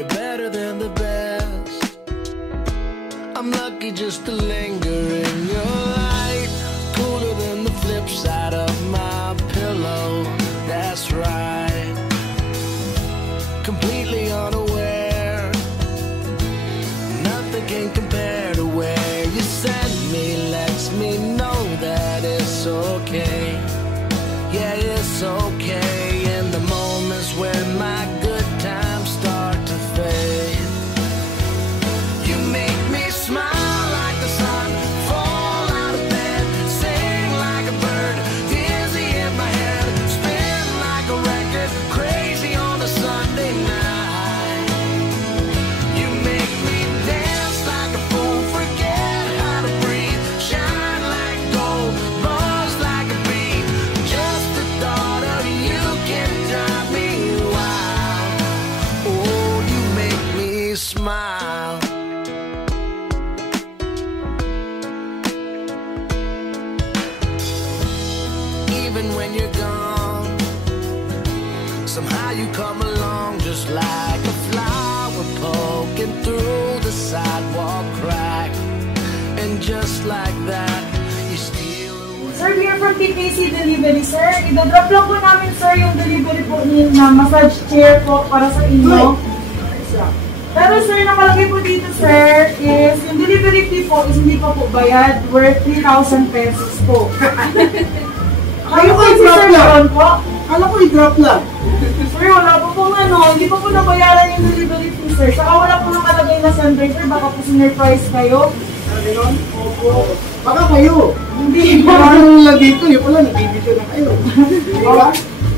You're better than the best. I'm lucky just to linger in your light. Cooler than the flip side of my pillow. That's right. Completely unaware. Nothing can compare to where you send me. Lets me know that it's okay. Yeah, it's okay. In the moments when my good times start to fade, you make me smile like the sun, fall out of bed, sing like a bird, dizzy in my head, spin like a record, crazy on a Sunday night. You make me dance like a fool, forget how to breathe, shine like gold, buzz like a bee. Just the thought of you can drive me wild. Oh, you make me smile. Even when you're gone, somehow you come along just like a flower poking through the sidewalk crack. And just like that, you steal away. Sir, we are from TKC Delivery, sir. Idodrop lang po namin, sir, yung delivery po niyo na massage chair po para sa inyo. Pero sir, nakalagay po dito, sir, is yung delivery fee po is hindi pa po bayad, worth 3,000 pesos po. Kayo po si Sir Leon po? Alam ko i-drop lang. Sir, wala po po hindi pa po nabayaran yung delivery fee, sir. Saka wala po nakalagay na sender, sir. Baka po sinurprise kayo. Ganon? Opo. Baka kayo. Hindi po. Parang lang dito, yung pala, nabibito na kayo. Diba?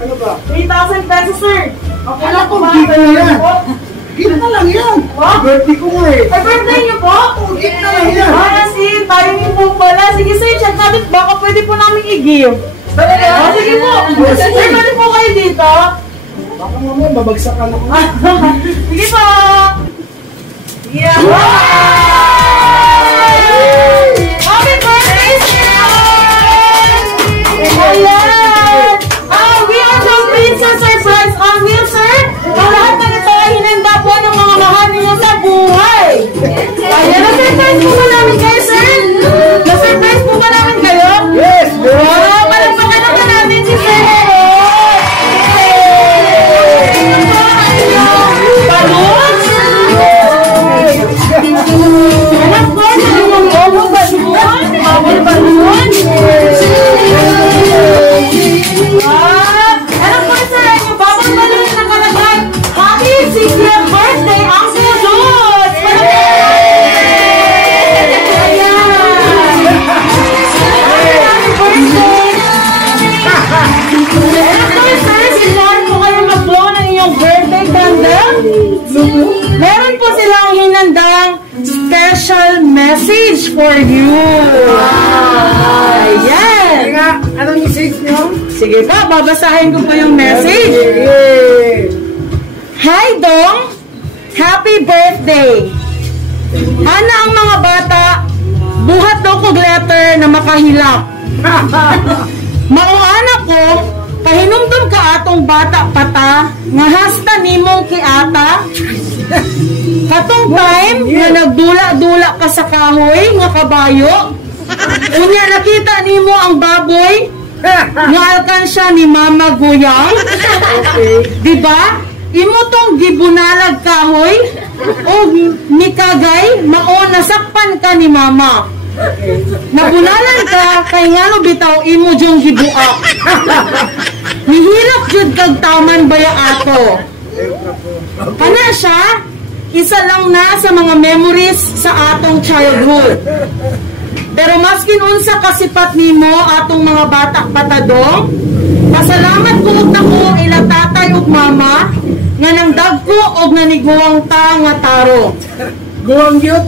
Ano ba? 3,000 pesos, sir. Okay Alam lang ko, po ba? kita na yan. Kita na lang yan. What? Birthday ko nga eh. Ay, birthday niyo po? Kita na lang yan. Sin, tayo niyo po pala. Sige, sir, check natin. Baka pwede po namin i-give. Sige po. Sir, pwede po kayo dito. Baka naman, babagsakan ako. Sige po. Yeah. Happy birthday, sir! Ayan! We are from Princess Surprise on Wheels, sir. Ang lahat ng ito ay hinanda po ng mga mahal niyo sa buhay. Ayan, na-surprise po ba namin kayo, sir? Na-surprise po ba namin kayo? Yes! Wow! Palagpakan naman natin si Sir Leon! Balloons? Anak po, yung mga balloon? Bawal balloon? Anak po, sir, yung bawal balloon na nakalagay. Happy 60th birthday, Uncle Lutz! Meron po silang hinandang special message for you. Ayan. Anong message nyo? Sige po, babasahin ko po yung message. Hi, Dong. Happy birthday. Ana ang mga bata, buhat do kog letter na makahilak. Mao anak ko, pahinumdum ka atong bata pata, nga hasta nimong kiata. Katong time nga nagdula-dula ka sa kahoy nga kabayo. Unya nakita nimo ang baboy nga alkansya ni Mama Guyang. Diba? Imo tong gibunalag kahoy o mikagay mao nasakpan ka ni Mama. Nabunalan ka kay ngano bitaw imo jung gibuak. Nihilak jud kag taman baya ato. Kana siya, isa lang na sa mga memories sa atong childhood. Pero maskin unsa kasipat nimo atong mga batak patadong, pasalamat ko og nako ila tatay ug mama nga nang dagko og naniguang ta nga taro. Guwang yun.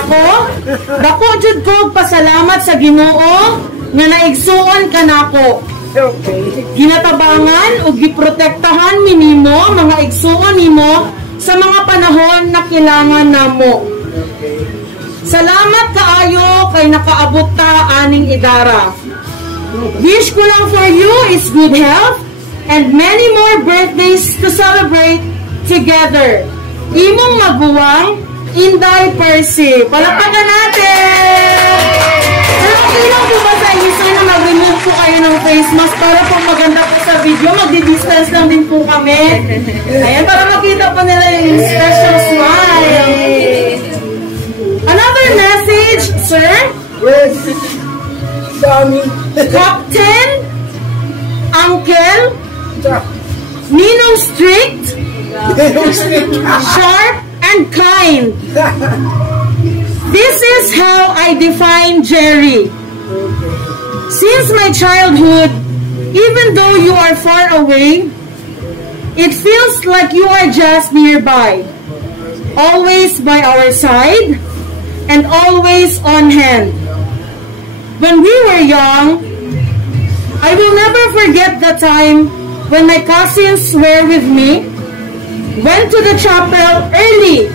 Ako, dako jud ko og pasalamat sa Ginoo nga naigsuon kanako. Okay. Ginatabangan o giprotektahan mi nimo mga igsuon nimo sa mga panahon na kailangan namo. Salamat kaayo kay nakaabot ta aning idara. Wish ko lang for you is good health and many more birthdays to celebrate together. Imong maguwang, Inday Percy. Palakpakan natin! Pero okay lang po ba sa inyo na mag-remove po kayo ng face mask para po maganda po sa video? Magdi-distance lang din po kami. Ayan, para makita po nila yung special smile. Another message, sir? Yes. Dami. Captain, Uncle, Ninong strict, sharp, and kind. This is how I define Jerry. Since my childhood, even though you are far away, it feels like you are just nearby, always by our side, and always on hand. When we were young, I will never forget the time when my cousins were with me, went to the chapel early,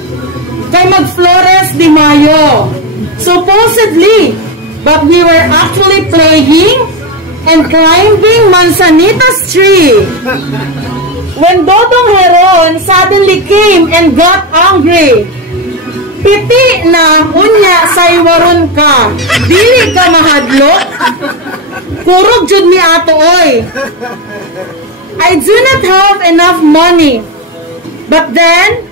kay mag-Flores de Mayo, supposedly, but we were actually playing and climbing Manzanitas tree. When Dodong Heron suddenly came and got angry, piti na unya saywaron ka, dili ka mahadlok, kurog jud mi ato oy. I do not have enough money, but then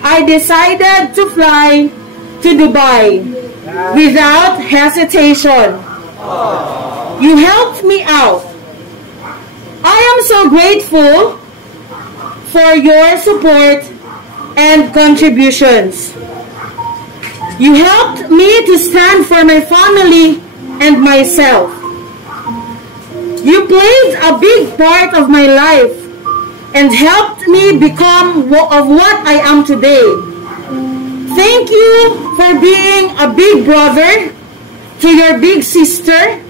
I decided to fly to Dubai without hesitation. You helped me out. I am so grateful for your support and contributions. You helped me to stand for my family and myself. You played a big part of my life and helped me become of what I am today. Thank you for being a big brother to your big sister,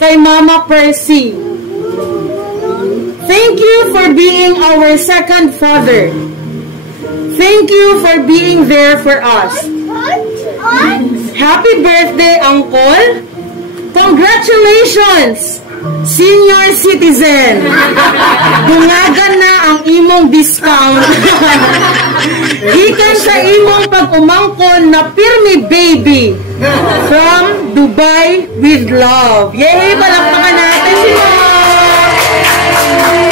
kay Mama Percy. Thank you for being our second father. Thank you for being there for us. Happy birthday, Uncle! Congratulations, senior citizen! Bungagan na ang imong discount. Gikan sa imong pag-umangkon na pirmi baby from Dubai with love. Yay! Palakpakan natin si Mom!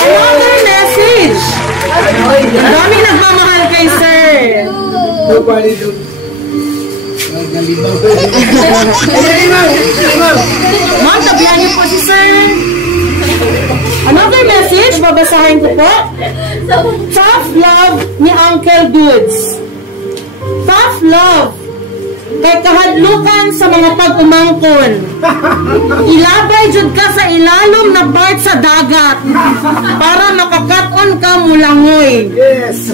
Another message! Ang dami nagmamahal kay sir. Nobody do. Ma'am, tabihan niyo po si sir. Another message, babasahin ko po. Tough love ni Uncle Dudes. Tough love. Kay kahadlukan sa mga pag-umangkon. Ilabay jud ka sa ilalom na part sa dagat para makakaton ka mulangoy. Yes.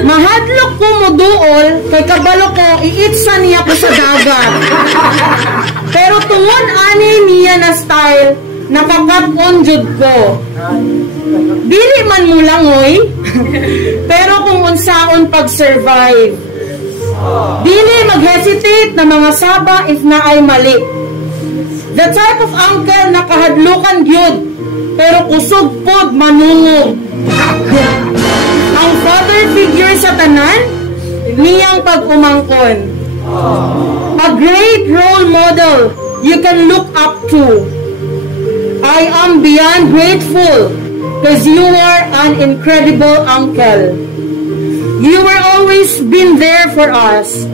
Mahadlok ko muduol kay kabalo ko iitsa niya ko sa dagat. Pero tungod ani niya na style, nakakaton jud ko. Dili man mulangoy, pero kung unsaon pag-survive. Dili mag-hesitate na mga saba if na ay mali. The type of uncle na kahadlukan gyud, pero kusog pod manungog. Ang father figure sa tanan, niyang pag-umangkon. A great role model you can look up to. I am beyond grateful because you are an incredible uncle. You were always been there for us,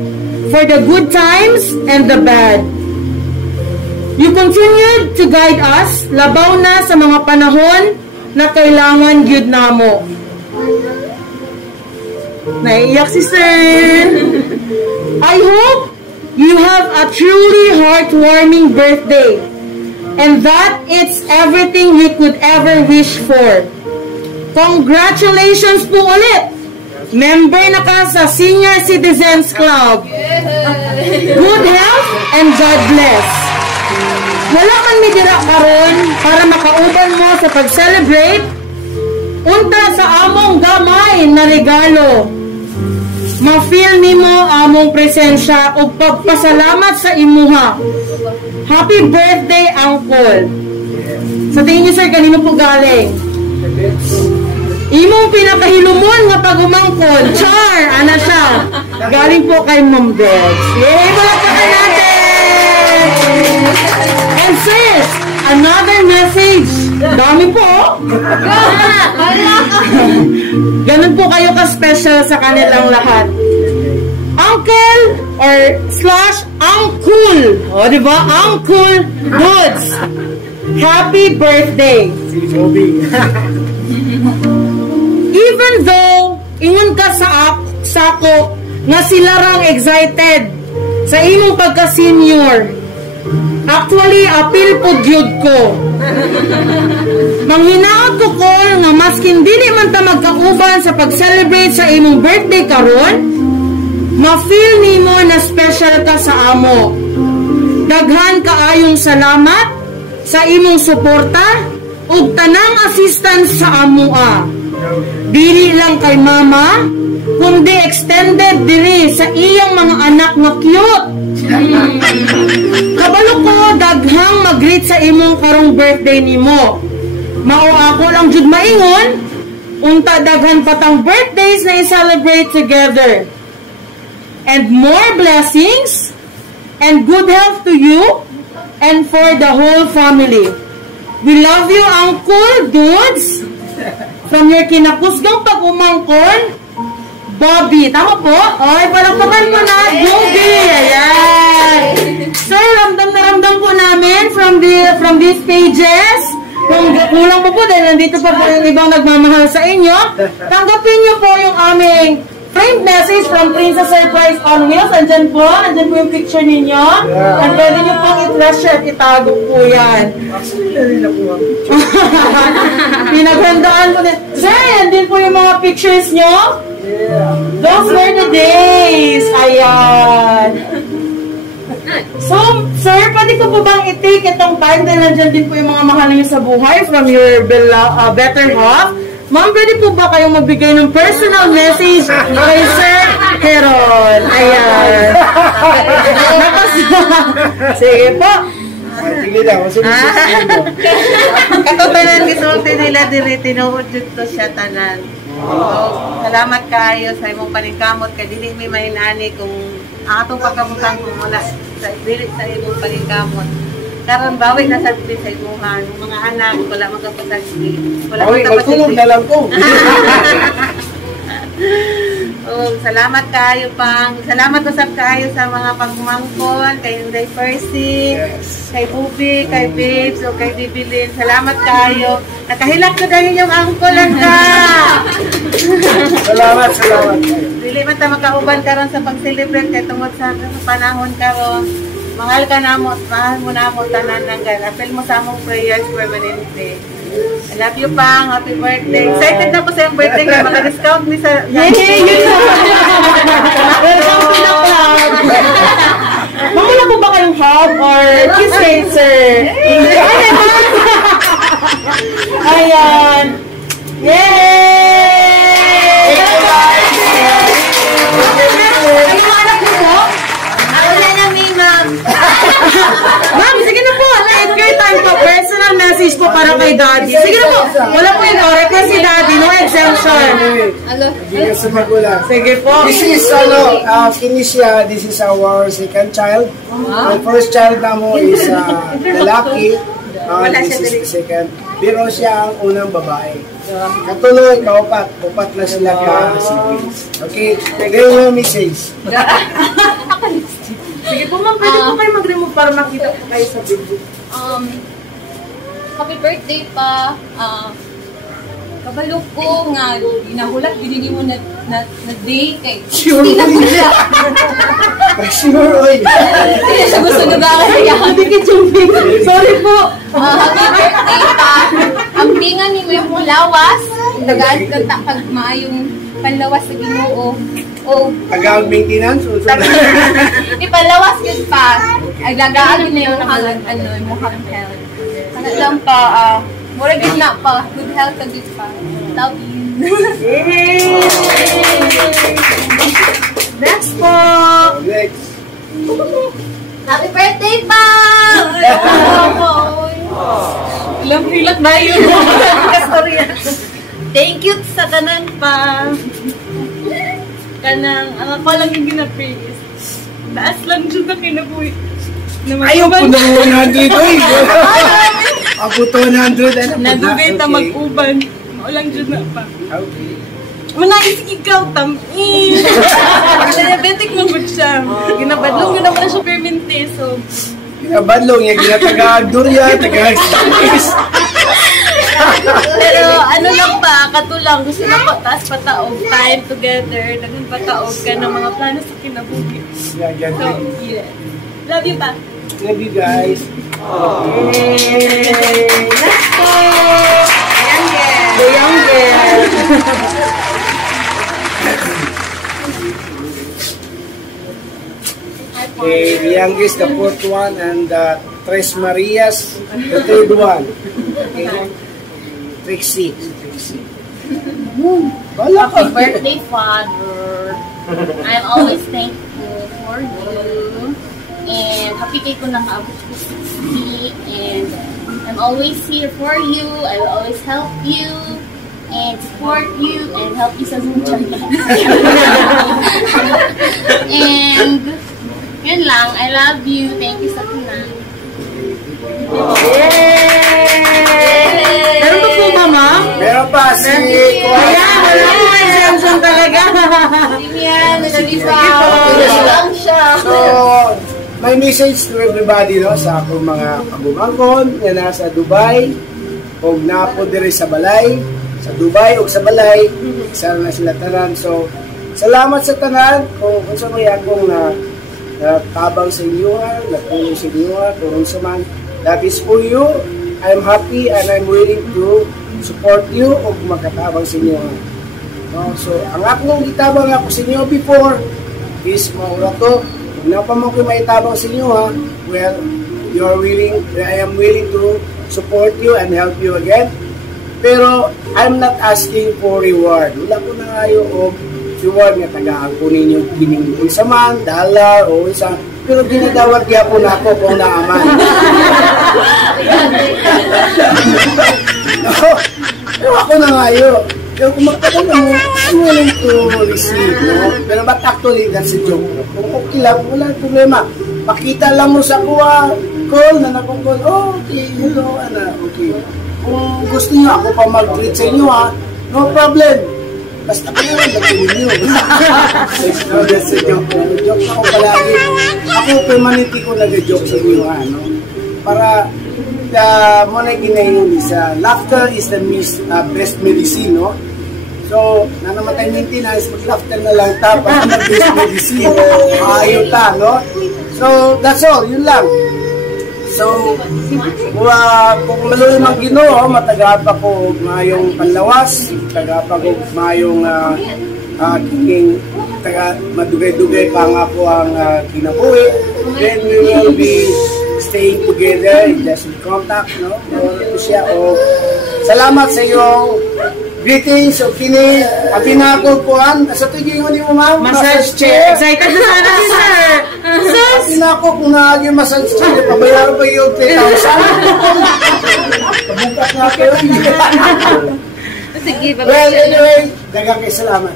for the good times and the bad. You continued to guide us, labaw na sa mga panahon na kailangan gyud namo. Naiiyak si sir. I hope you have a truly heartwarming birthday and that it's everything you could ever wish for. Congratulations po ulit! Member na ka sa Senior Citizens Club. Good health and God bless. Wala man mi dira karon para makauban mo sa pag-celebrate. Unta sa among gamay na regalo. Ma-feel nimo among presensya ug pagpasalamat sa imuha. Happy birthday, Uncle. Sa tingin niyo, sir, kanino po galing? Imong pinakahilumon nga pag-umangkon. Char! Ana siya. Galing po kay Mom Debs. Yay! Malakpakan natin! And sis, another message. Dami po. Ganun po kayo ka-special sa kanilang lahat. Uncle or slash Uncle. O, diba? Uncle Goods. Happy birthday. Even though ingon ka sa sako nga sila rang excited sa imong pagka-senior, actually apil po gyud ko. Manghinaot ko nga maskin dili man ta magkauban sa pag-celebrate sa imong birthday karon, ma-feel nimo na special ka sa amo. Daghan kaayong salamat sa imong suporta ug tanang assistance sa amoa. Dili lang kay mama, kundi extended diri sa iyang mga anak nga cute. Kabalo ko daghang mag-greet sa imong karong birthday nimo. Mao ako lang jud maingon, unta daghan patang birthdays na i-celebrate together. And more blessings and good health to you and for the whole family. We love you, Uncle Dudes. From your kinakusgang pag-umangkon, Bobby. Tama po? Oy, palakpakan mo na, Bobby. Ayan. Sir, ramdam na ramdam po namin from these pages. Kung kulang po dahil nandito pa po yung ibang nagmamahal sa inyo, tanggapin niyo po yung aming framed message from Princess Surprise on Wheels. Andyan po yung picture ninyo. At pwede nyo pong i-treasure at itago po yan. Actually, na rin ako ang picture. Pinaghandaan po din. Sir, yan din po yung mga pictures nyo. Yeah. Those were the days. Ayan. So, sir, pwede ko po bang i-take itong time dahil nandyan din po yung mga mahal nyo sa buhay from your better half? Ma'am, pwede po ba kayong magbigay ng personal message kay Sir Heron? Ayan. Sige po. Sige lang, masunod-sunod mo. Katotanan gisulti nila diri tinuod dito siya tanan. Salamat kayo sa imong paningkamot kay dili mi mahinani kung ang atong pagkamutan kung wala sa dili sa imong paningkamot. Karon bawi na sa dili sa imuhan mga anak wala magkapatagsi. Wala magtulog na lang ko. Salamat kayo pang. Salamat usab kayo sa mga pagmangkon kay Inday Percy, kay Bubi, kay Babes, o kay Bibilin. Salamat kayo. Nakahilak ko dahil yung angkol lang ka. Salamat. Dili man ta makauban karon sa pag-celebrate kay tungod sa panahon karon. Mahal ka na mo, mahal mo na mo tanan ng gan. Apel mo sa among prayers permanently. I love you, Pang. Happy birthday. Excited na po sa yung birthday niya. Maka-discount ni sa... Yay! Welcome to the club! Mamula po ba kayong hug or kiss kayo, sir? Ayan! Yay! Ay, mga anak mo po? Ako na namin, ma'am. Ma'am, sige na po. It's your time po. Personal message po para kay Daddy. Sige na po. Wala po yung request si Daddy. No exemption. Hindi sa magulang. Sige po. This is, Kinesia, this is our second child. The first child na mo is lalaki. This is the second. Pero siya ang unang babae. Katuloy, upat na sila ka siblings. Okay? Ngayon yung message. Sige po ma'am, pwede po kayo mag-remove para makita po kayo sa video. Happy birthday pa. Kabalo ko nga ginahulat dinili mo na day kay Sure. Sure, oy. hindi siya gusto na kaya Sorry po. happy birthday pa. Ang pingan ni mo yung lawas. Tagaan ka pag maayong panlawas sa Ginoo. Tagaag maintenance. Ipalawas yun pa. Ay lagaan na yung mukhang health. Ano lang pa, mura good na pa. Good health ka good pa. Love you. Yay! Next po. Next. Happy birthday pa! Ilang pilak na yun. Thank you sa tanan pa. Kanang, ang ako lang yung ginapraise. Taas lang dyan na kinabuhi. Ayaw po na 100 oy. Ako 200 Nagubay ta mag-uban. Maulang dyan na pa. Okay. Manais ikaw, tamin. Diabetic mo ba siya? Ginabadlong yun naman siya permente. So, Ginabadlong yung ginatagag-durian, tagag-stakis. pero ano lang pa, katulang. Gusto na taas pataog. Time together. Dagan pataog ka ng mga plano sa kinabuhi. Yeah, So, yeah. Love you pa. love you guys. Yay! Let's go! The youngest. Okay, the youngest, the fourth one, and Tres Marias, the third one. Okay. Trixie. Wala ka. Happy birthday, Father. I'm always thankful for you. And happy kay ko nakaabot ko 60. And I'm always here for you. I will always help you. And support you. And help you sa sunshine. And yun lang. I love you. Thank you sa tunan. Yay! Meron pa po ba, ma'am? Meron pa si Ayan, wala mo may Samsung talaga. Yan, lang siya. So, my message to everybody, no, sa akong mga kagumangkon nga nasa Dubai o napo diri sa balay, sa Dubai o sa balay, isa na sila tanan. So, salamat sa tanan kung sa may akong tabang sa inyo, natulong sa inyo, turong sa man. That is for you. I'm happy and I'm willing to support you o magkatabang sa inyo. No? So, ang akong gitabang ako sa inyo before is maura to. Kung napamang ko may tabang sa inyo, ha, well, you are willing, I am willing to support you and help you again. Pero, I'm not asking for reward. Wala ko na ngayon o reward nga tagaan ko ninyo kining isa man, dollar o isa. Pero ginadawat kaya po na ako kung naaman. No, pero ako na ngayon. Pero kung magkakaroon mo, I'm willing to receive, no? Pero but actually, that's a joke. Kung okay lang, wala problema. Pakita lang mo sa kuha, call na nakong-call, oh, okay, hello, ana, okay. Kung gusto niyo ako pa mag-greet sa inyo, ha, no problem. Basta ka naman, nagtuloy nyo. No, that's a joke. Joke ako palagi. Ako, permanente ko nag-joke sa inyo, ha, no? Para, muna ginayon isa, laughter is the best medicine, no? So, nanamatay maintenance, mag-laughter na lang ta, para mag-best medicine. Ayaw ta, no? So, that's all, yun lang. So, kung maluloy mang Ginoo, matagap ako mayong panlawas, matagap ako mayong madugay-dugay pa nga po ang kinabuhi. Then we will be staying together, just in contact, no? Ito siya, salamat sa iyong greetings, o kini, abinakol po sa tiging mo ma'am, Massage chair. Excited na sana si sir. Abinakol kung na yung massage chair, pabayaran pa yung 3,000. Pabukat nga kayo. Well, anyway, dagang kayo salamat.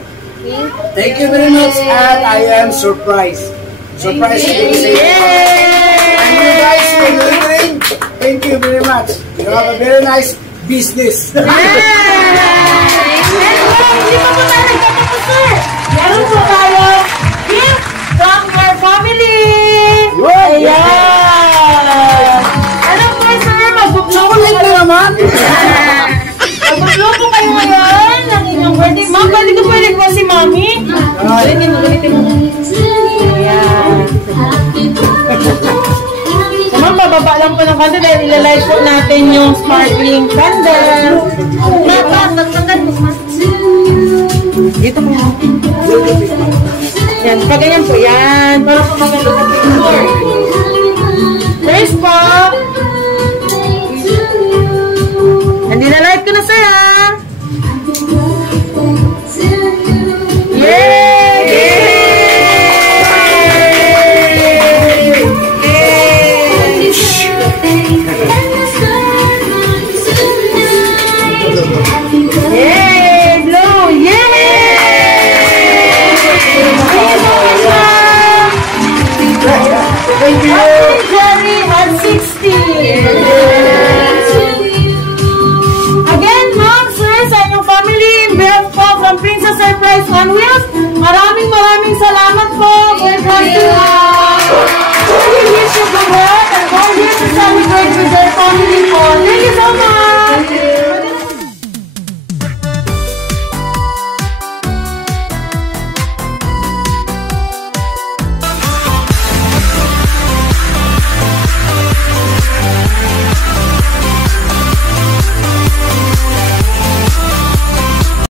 Thank you very much, and I am surprised. Surprised to say. And you guys for delivering, thank you very much. You have a very nice business. Hindi pa po tayo nagtatapos, sir. Meron po tayo gift from our family. Ayan. Ano po, sir? Mag-blow po Ulit na naman. Mag-blow po kayo ngayon ng inyong birthday. Ma'am, pwede po si Mami? Pwede mo, gamitin mo. Ayan. So, ma'am, bababa lang po ng candle dahil ilalight po natin yung sparkling candle. Dito po. Yan, pag ganyan po yan. Para po magaling ang picture. First po. And nilalight ko na sa'yo.